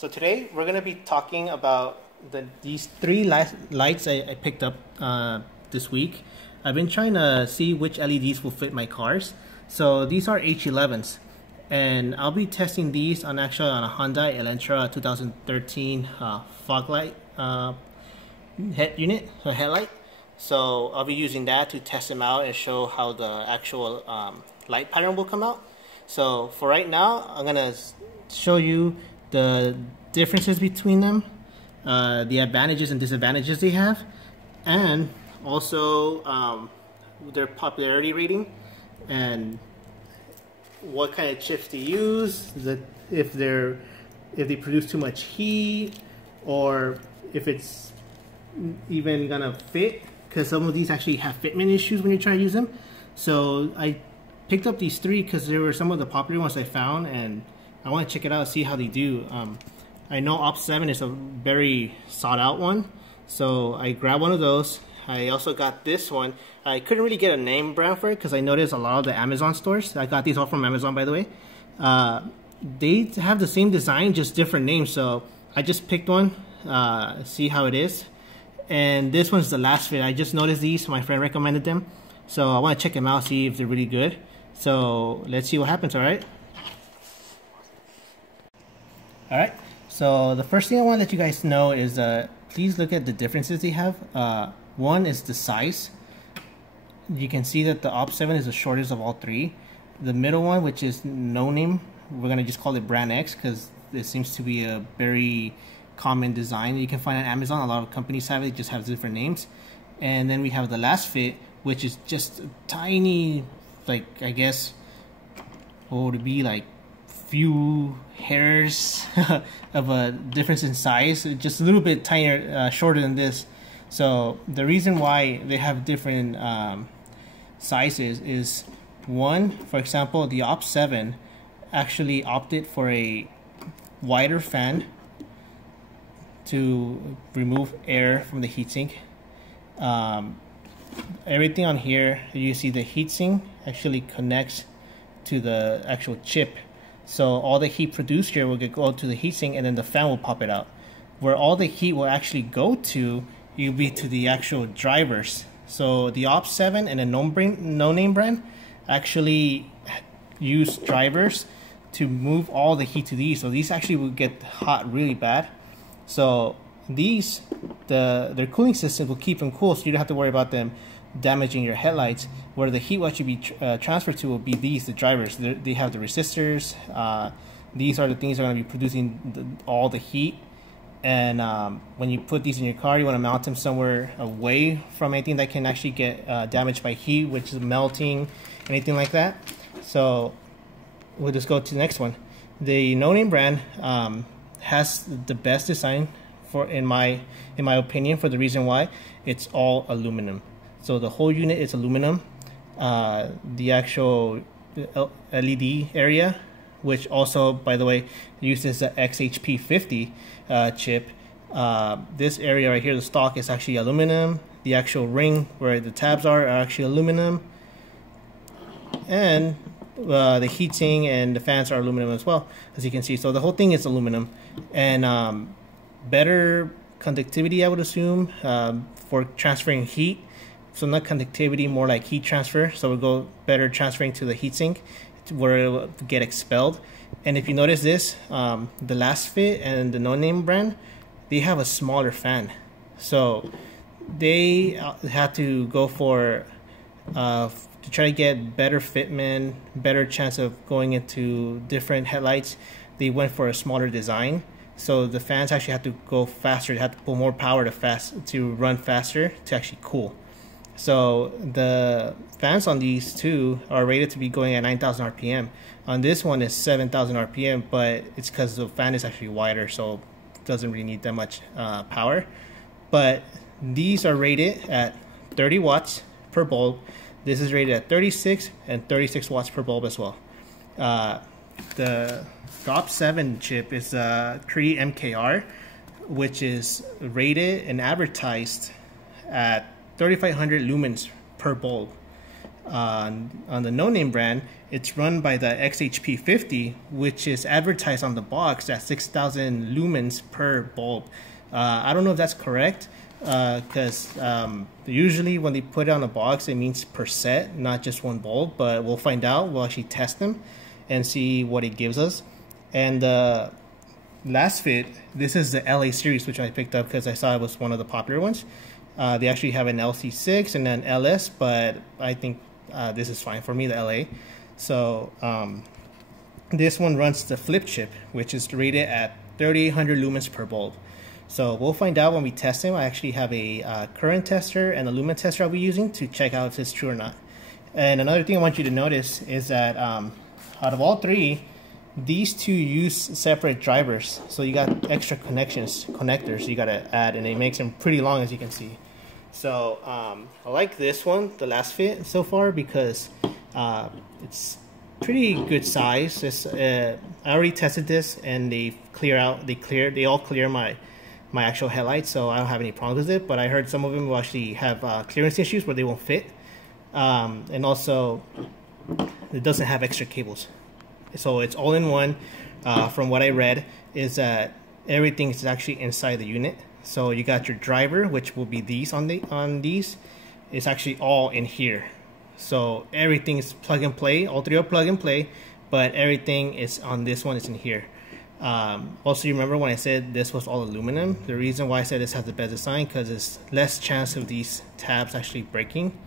So today we're going to be talking about these three lights I picked up this week. I've been trying to see which LEDs will fit my cars. So these are H11s, and I'll be testing these on a Hyundai Elantra 2013 fog light headlight. So I'll be using that to test them out and show how the actual light pattern will come out. So for right now, I'm gonna show you the differences between them, the advantages and disadvantages they have, and also their popularity rating and what kind of chips to use, if they produce too much heat, or if it's even gonna fit, because some of these actually have fitment issues when you try to use them. So I picked up these three because they were some of the popular ones I found, and I want to check it out and see how they do. I know OP7 is a very sought out one, so I grabbed one of those. I also got this one. I couldn't really get a name brand for it because I noticed a lot of the Amazon stores. I got these all from Amazon, by the way. They have the same design, just different names. So I just picked one, see how it is. And this one's the last fit. I just noticed these. My friend recommended them, so I want to check them out, see if they're really good. So let's see what happens. All right. Alright, so the first thing I want to let you guys know is please look at the differences they have. One is the size. You can see that the OP7 is the shortest of all three. The middle one, which is no name, we're going to just call it Brand X because it seems to be a very common design you can find on Amazon. A lot of companies have it, just have different names. And then we have the last fit, which is just a tiny, like, I guess, what would it be, like few hairs of a difference in size, just a little bit tinier, shorter than this. So the reason why they have different sizes is, one, for example, the OP7 actually opted for a wider fan to remove air from the heatsink. Everything on here, you see the heatsink actually connects to the actual chip. So all the heat produced here will go to the heatsink, and then the fan will pop it out. Where all the heat will actually go to, will be to the actual drivers. So the OP7 and the no name brand actually use drivers to move all the heat to these. So these actually will get hot really bad. So these, their cooling system will keep them cool, so you don't have to worry about them damaging your headlights. Where the heat will actually be transferred to will be these, the drivers. They have the resistors. These are the things that are going to be producing all the heat. And when you put these in your car, you want to mount them somewhere away from anything that can actually get damaged by heat, which is melting, anything like that. So we'll just go to the next one. The no name brand has the best design in my opinion, for the reason why it's all aluminum. So the whole unit is aluminum. The actual LED area, which also, by the way, uses the XHP50 chip. This area right here, the stock, is actually aluminum. The actual ring where the tabs are actually aluminum. And the heatsink and the fans are aluminum as well, as you can see. So the whole thing is aluminum. And better conductivity, I would assume, for transferring heat. So not conductivity, more like heat transfer. So we'll go better transferring to the heatsink where it will get expelled. And if you notice this, the last fit and the no name brand, they have a smaller fan. So they had to go for to try to get better fitment, better chance of going into different headlights. They went for a smaller design. So the fans actually had to go faster. They had to put more power to run faster to actually cool. So the fans on these two are rated to be going at 9,000 RPM. On this one is 7,000 RPM, but it's because the fan is actually wider, so it doesn't really need that much power. But these are rated at 30 watts per bulb. This is rated at 36 and 36 watts per bulb as well. The OP7 chip is Cree MKR, which is rated and advertised at 3,500 lumens per bulb. on the No Name brand, it's run by the XHP50, which is advertised on the box at 6,000 lumens per bulb. I don't know if that's correct, because usually when they put it on the box, it means per set, not just one bulb, but we'll find out. We'll actually test them and see what it gives us. And last fit, this is the LA series, which I picked up because I saw it was one of the popular ones. They actually have an LC6 and an LS, but I think this is fine for me, the LA. So this one runs the flip chip, which is rated at 3,800 lumens per bulb. So we'll find out when we test them. I actually have a current tester and a lumen tester I'll be using to check out if it's true or not. And another thing I want you to notice is that out of all three, these two use separate drivers. So you got extra connectors you got to add, and it makes them pretty long, as you can see. So I like this one, the last fit so far, because it's pretty good size. It's, I already tested this, and they all clear my actual headlights, so I don't have any problems with it. But I heard some of them will actually have clearance issues where they won't fit, and also it doesn't have extra cables. So it's all in one. From what I read, is that everything is actually inside the unit. So you got your driver, which will be these on these. It's actually all in here. So everything is plug and play. All three are plug and play, but everything is on this one. It's in here. Also, you remember when I said this was all aluminum? The reason why I said this has the best design, because there's less chance of these tabs actually breaking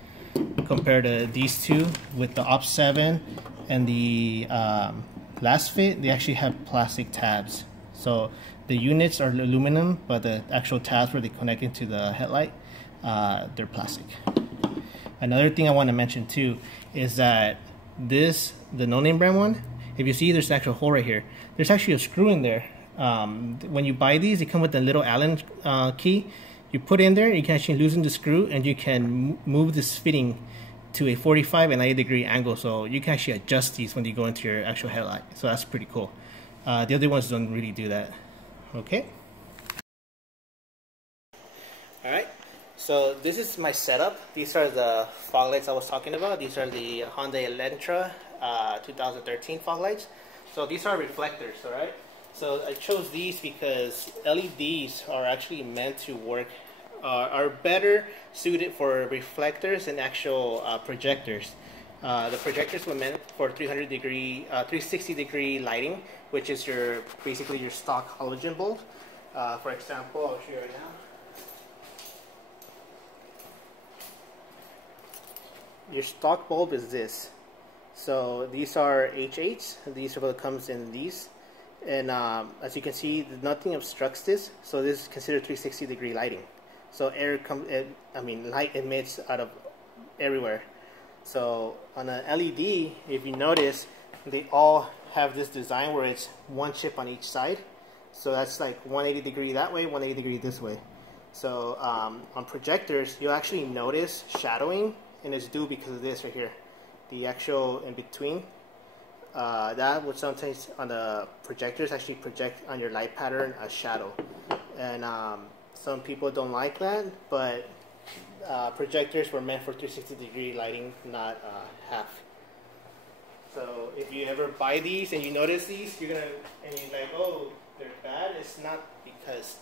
compared to these two with the OP7 and the last fit. They actually have plastic tabs. So the units are aluminum, but the actual tabs where they connect into the headlight, they're plastic. Another thing I want to mention too is that the No Name brand one, if you see there's an actual hole right here, there's actually a screw in there. When you buy these, they come with a little Allen key. You put in there, you can actually loosen the screw, and you can move this fitting to a 45 and 90 degree angle, so you can actually adjust these when you go into your actual headlight. So that's pretty cool. The other ones don't really do that. Okay. All right. So this is my setup. These are the fog lights I was talking about. These are the Honda Elantra 2013 fog lights. So these are reflectors, all right? So I chose these because LEDs are actually meant to work, are better suited for reflectors and actual projectors. The projectors were meant for 360 degree lighting, which is basically your stock halogen bulb. For example, I'll show you right now. Your stock bulb is this. So these are H8s. These are what comes in these. And as you can see, nothing obstructs this. So this is considered 360 degree lighting. So light emits out of everywhere. So on an LED, if you notice, they all have this design where it's one chip on each side. So that's like 180 degree that way, 180 degree this way. So on projectors, you'll actually notice shadowing, and it's due because of this right here. The actual in between, that would sometimes on the projectors actually project on your light pattern a shadow. And some people don't like that, but projectors were meant for 360 degree lighting, not half. So if you ever buy these and you notice these, you're like, oh, they're bad. It's not because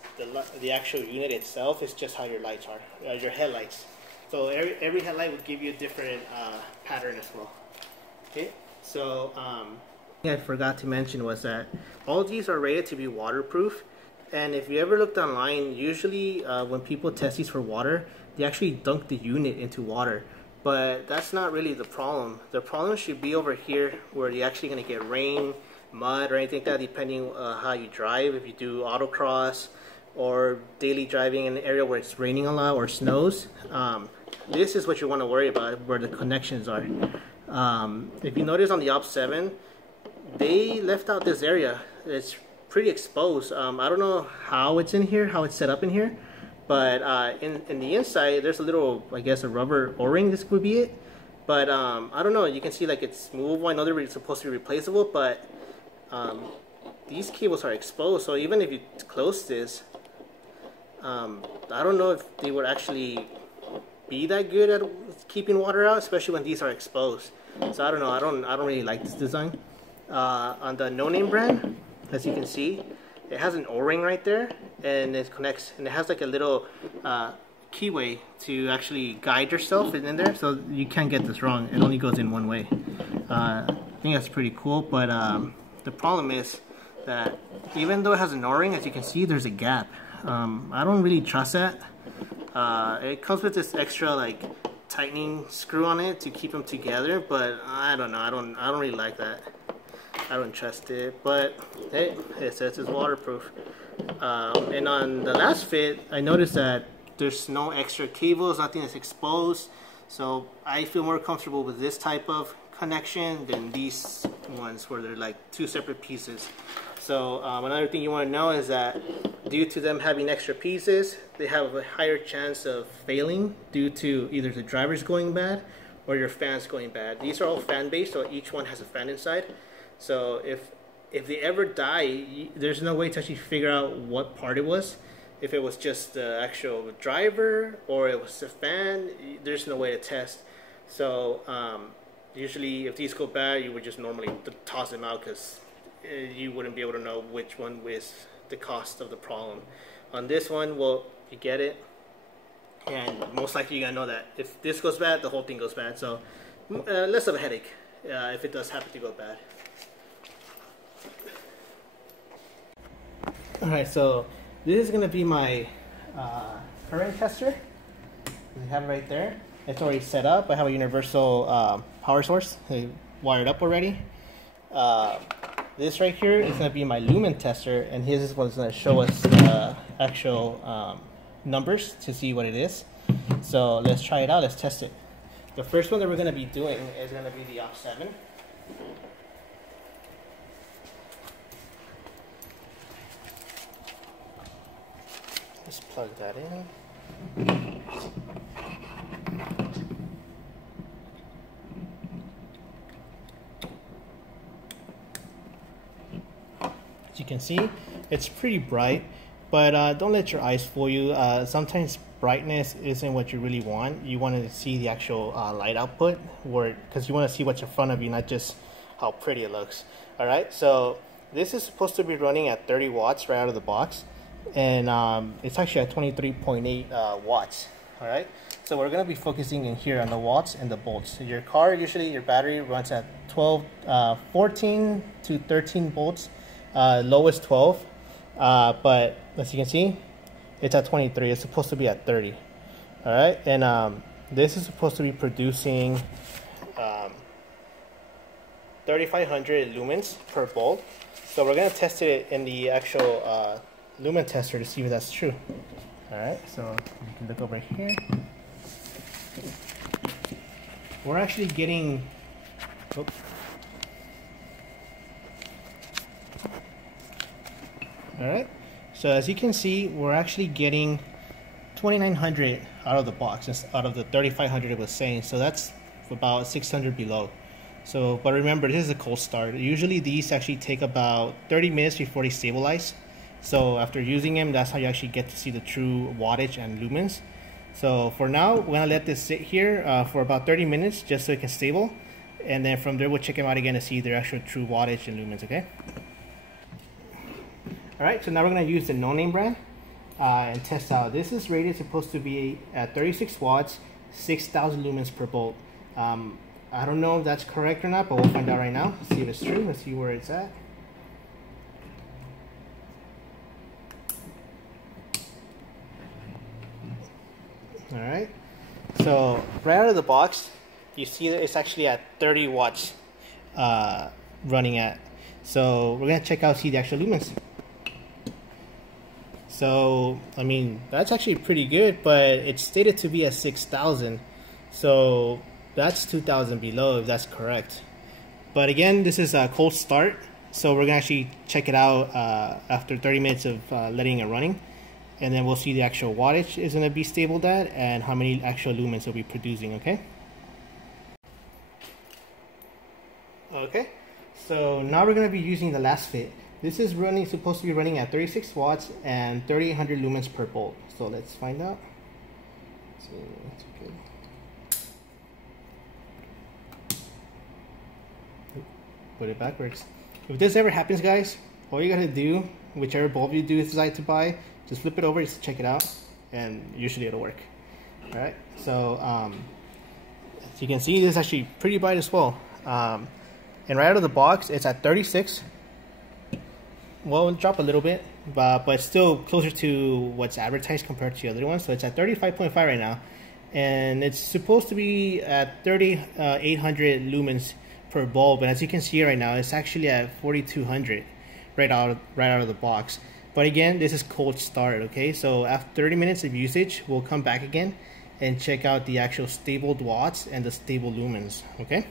the actual unit itself, it's just how your lights are, your headlights. So every headlight would give you a different pattern as well. Okay, so I forgot to mention was that all these are rated to be waterproof. And if you ever looked online, usually when people test these for water, they actually dunk the unit into water. But that's not really the problem. The problem should be over here where you're actually going to get rain, mud, or anything like that, depending how you drive. If you do autocross or daily driving in an area where it's raining a lot or snows, this is what you want to worry about, where the connections are. If you notice on the OP7, they left out this area. It's pretty exposed. I don't know how it's in here, how it's set up in here, but in the inside there's a little, I guess, a rubber o-ring. This would be it, but I don't know. You can see like it's movable. I know they're supposed to be replaceable, but these cables are exposed, so even if you close this, I don't know if they would actually be that good at keeping water out, especially when these are exposed. So I don't know. I don't really like this design. On the No Name brand, as you can see, it has an O-ring right there, and it connects, and it has like a little keyway to actually guide yourself in there, so you can't get this wrong. It only goes in one way. I think that's pretty cool, but the problem is that even though it has an O-ring, as you can see, there's a gap. I don't really trust that. It comes with this extra like tightening screw on it to keep them together, but I don't know. I don't really like that. I don't trust it. But hey, it says it's waterproof. And on the last fit, I noticed that there's no extra cables, nothing that's exposed. So I feel more comfortable with this type of connection than these ones where they're like two separate pieces. So another thing you want to know is that due to them having extra pieces, they have a higher chance of failing due to either the drivers going bad or your fans going bad. These are all fan based, so each one has a fan inside. So if they ever die, there's no way to actually figure out what part it was. If it was just the actual driver or it was the fan, there's no way to test. So usually if these go bad, you would just normally toss them out because you wouldn't be able to know which one was the cost of the problem. On this one, well, you get it, and most likely you're gonna know that if this goes bad, the whole thing goes bad. So less of a headache if it does happen to go bad. Alright, so this is gonna be my current tester. We have it right there. It's already set up. I have a universal power source wired up already. This right here is going to be my lumen tester, and his is what's going to show us actual numbers to see what it is. So let's try it out. Let's test it. The first one that we're going to be doing is going to be the OPT7. Just plug that in. As you can see, it's pretty bright, but don't let your eyes fool you. Sometimes brightness isn't what you really want. You want to see the actual light output, because you want to see what's in front of you, not just how pretty it looks. All right, so this is supposed to be running at 30 watts right out of the box, and it's actually at 23.8 watts. All right, so we're going to be focusing in here on the watts and the volts. So your car, usually your battery runs at 14 to 13 volts. Lowest 12, but as you can see, it's at 23. It's supposed to be at 30. All right, and this is supposed to be producing 3,500 lumens per volt. So we're gonna test it in the actual lumen tester to see if that's true. All right, so you can look over here. We're actually getting. Oops. Alright, so as you can see, we're actually getting 2,900 out of the box, out of the 3,500 it was saying, so that's about 600 below. So, but remember, this is a cold start. Usually these actually take about 30 minutes before they stabilize. So after using them, that's how you actually get to see the true wattage and lumens. So for now, we're gonna let this sit here for about 30 minutes just so it can stable. And then from there, we'll check them out again to see their actual true wattage and lumens, okay? Alright, so now we're going to use the No Name brand and test out. This is rated supposed to be at 36 watts, 6,000 lumens per volt. I don't know if that's correct or not, but we'll find out right now. Let's see if it's true. Let's see where it's at. Alright, so right out of the box, you see that it's actually at 30 watts running at. So we're going to check out, see the actual lumens. So, I mean, that's actually pretty good, but it's stated to be at 6,000. So that's 2,000 below if that's correct. But again, this is a cold start. So we're gonna actually check it out after 30 minutes of letting it running. And then we'll see the actual wattage is gonna be stabled at and how many actual lumens it'll be producing, okay? Okay, so now we're gonna be using the last fit. This is supposed to be running at 36 watts and 3,800 lumens per volt. So let's find out. So that's good. Put it backwards. If this ever happens, guys, all you gotta do, whichever bulb you do decide to buy, just flip it over, just check it out, and usually it'll work. All right. So as you can see, this is actually pretty bright as well. And right out of the box, it's at 36. Well, it'll drop a little bit, but still closer to what's advertised compared to the other ones. So it's at 35.5 right now, and it's supposed to be at 3,800 lumens per bulb. And as you can see right now, it's actually at 4,200 right out of the box. But again, this is cold start. Okay, so after 30 minutes of usage, we'll come back again and check out the actual stable watts and the stable lumens. Okay.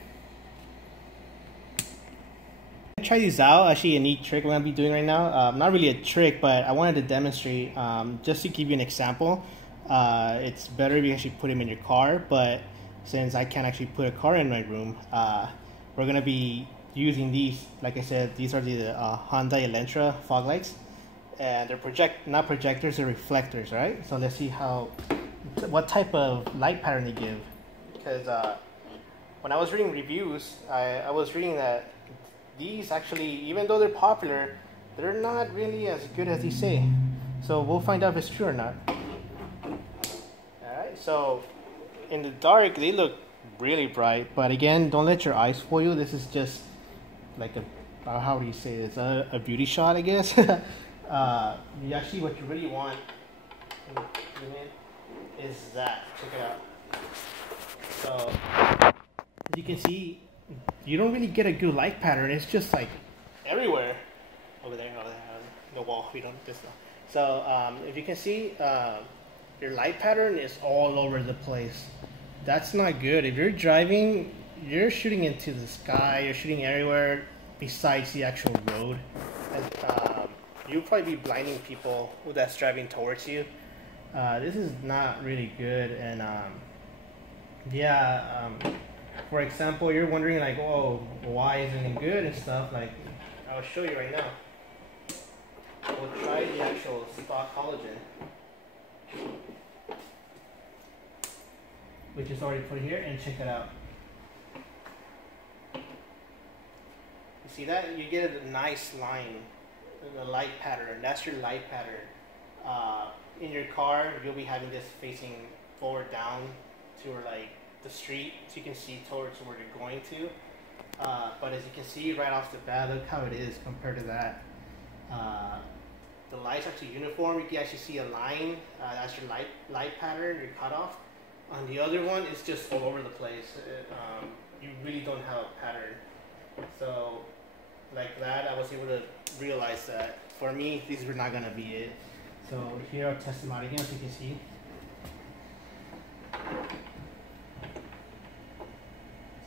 Try these out. Actually, a neat trick we're gonna be doing right now. Not really a trick, but I wanted to demonstrate just to give you an example. It's better if you actually put them in your car, but since I can't actually put a car in my room, we're gonna be using these. Like I said, these are the Hyundai Elantra fog lights, and they're not projectors, they're reflectors, right? So let's see what type of light pattern they give. Because when I was reading reviews, I was reading that these actually, even though they're popular, they're not really as good as they say. So we'll find out if it's true or not. Alright, so in the dark they look really bright, but again, don't let your eyes fool you. This is just like how do you say this? A beauty shot, I guess. Actually, what you really want is that. Check it out. So as you can see, you don't really get a good light pattern. It's just like everywhere. Over there, the wall. We don't this. So if you can see, your light pattern is all over the place. That's not good. If you're driving, you're shooting into the sky. You're shooting everywhere besides the actual road. And you'll probably be blinding people that's driving towards you. This is not really good. And for example, you're wondering like, oh, why isn't it good and stuff. Like, I'll show you right now. We'll try the actual stock halogen, which is already put here, and check it out. You see that? You get a nice line, the light pattern. That's your light pattern. In your car, you'll be having this facing forward down to like the street, so you can see towards where you're going to. But as you can see right off the bat, look how it is compared to that. The light's actually uniform. You can actually see a line. That's your light pattern, your cutoff. On the other one, it's just all over the place. You really don't have a pattern. So like that, I was able to realize that for me, these were not gonna be it. So here I'll test them out again, so you can see.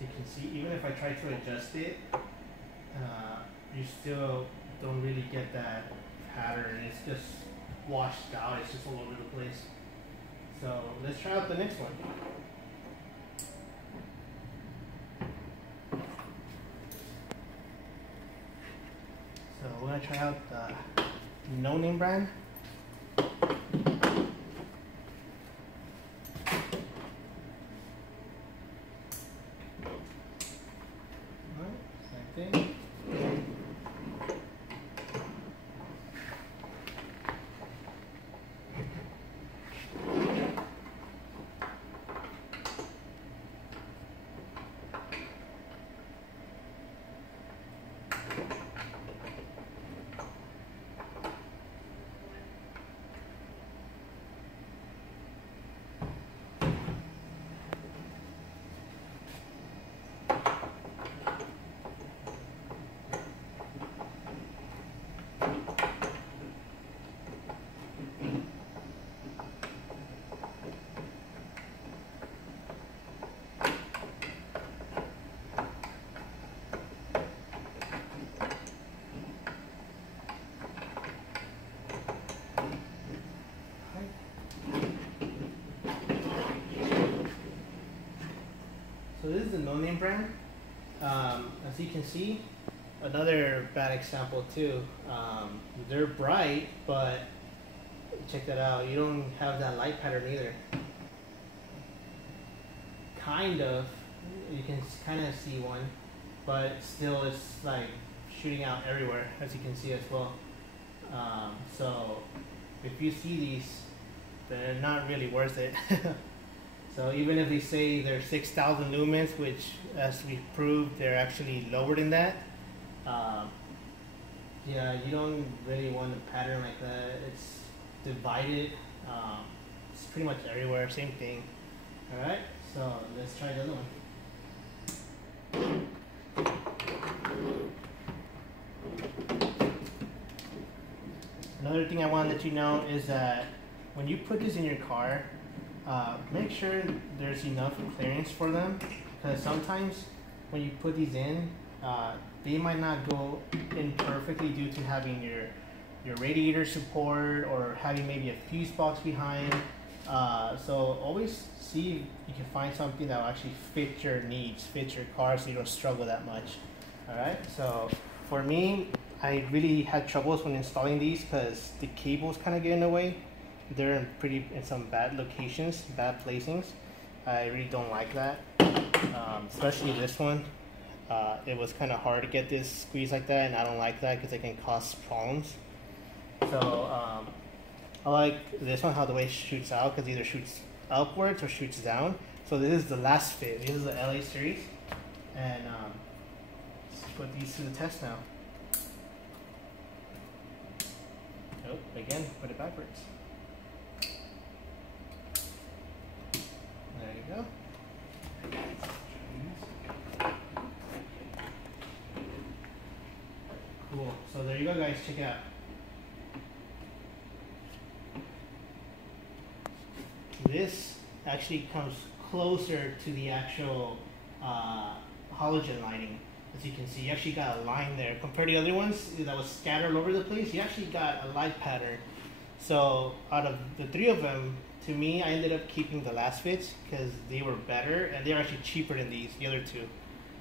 You can see, even if I try to adjust it, you still don't really get that pattern. It's just washed out. It's just all over the place. So let's try out the next one. So we're gonna try out the No Name brand. Same thing. So this is the No Name brand. As you can see, another bad example too. They're bright, but check that out. You don't have that light pattern either. kind of, you can kind of see one, but still it's like shooting out everywhere, as you can see as well. So if you see these, they're not really worth it. So even if they say they're 6,000 lumens, which as we proved, they're actually lower than that. Yeah, you don't really want a pattern like that. It's divided. It's pretty much everywhere, same thing. All right, so let's try the other one. Another thing I want to let you know is that when you put this in your car, make sure there's enough clearance for them, because sometimes when you put these in, they might not go in perfectly due to having your radiator support or having maybe a fuse box behind. So always see if you can find something that will actually fit your needs, fit your car, so you don't struggle that much. All right, so for me, I really had troubles when installing these because the cables kind of get in the way. They're in some bad locations, bad placings. I really don't like that, especially this one. It was kind of hard to get this squeeze like that, and I don't like that because it can cause problems. So I like this one, how the way it shoots out, because it either shoots upwards or shoots down. So this is the last fit. This is the LA series, and let's put these to the test now. Oh, again, put it backwards. There you go. Cool. So there you go, guys. Check it out. This actually comes closer to the actual halogen lighting. As you can see, you actually got a line there. Compared to the other ones that was scattered all over the place, you actually got a light pattern. So out of the three of them, to me, I ended up keeping the last fits because they were better and they're actually cheaper than these, the other two.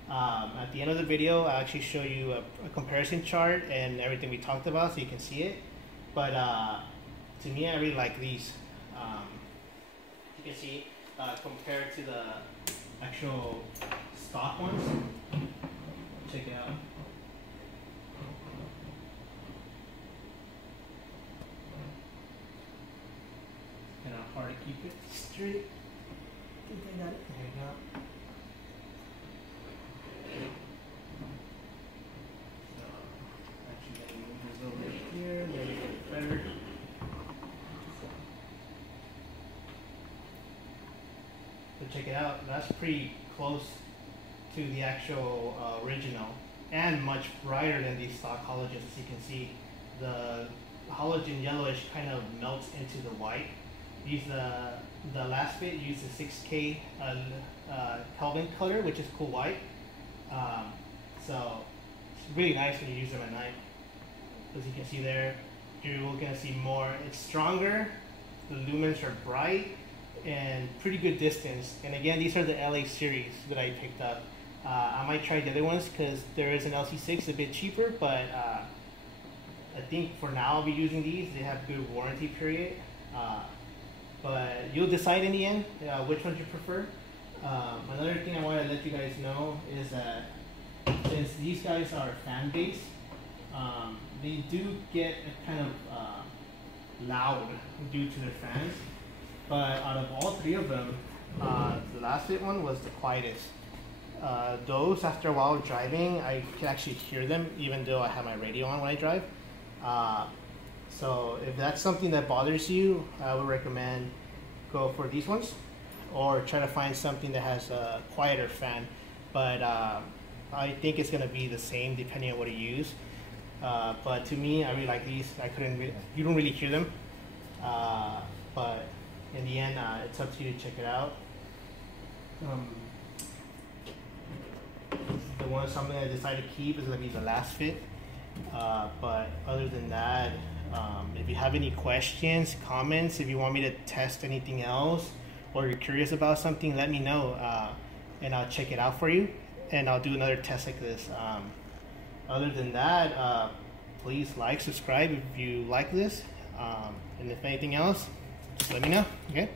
At the end of the video, I'll actually show you a comparison chart and everything we talked about so you can see it. But to me, I really like these. You can see compared to the actual stock ones. Check it out. Kind of hard to keep it straight. I think I got it. There you go. So, actually, gotta move this over here. Maybe get it better. So check it out. That's pretty close to the actual original, and much brighter than these stock halogens. As you can see, the halogen yellowish kind of melts into the white. Use the last fit uses 6K Kelvin color, which is cool white. So it's really nice when you use them at night. As you can see there, you're gonna see more. It's stronger. The lumens are bright and pretty good distance. And again, these are the LA series that I picked up. I might try the other ones because there is an LC6 a bit cheaper, but I think for now I'll be using these. They have good warranty period. But you'll decide in the end which ones you prefer. Another thing I want to let you guys know is that since these guys are fan-based, they do get kind of loud due to their fans. But out of all three of them, the last fit one was the quietest. Those, after a while driving, I can actually hear them even though I have my radio on when I drive. So if that's something that bothers you, I would recommend go for these ones, or try to find something that has a quieter fan. But I think it's gonna be the same depending on what you use. But to me, I really like these. You don't really hear them. But in the end, it's up to you to check it out. Something I decided to keep is gonna be the last fit. But other than that, if you have any questions, comments, if you want me to test anything else, or you're curious about something, let me know, and I'll check it out for you, and I'll do another test like this. Other than that, please like, subscribe if you like this, and if anything else, just let me know. Okay.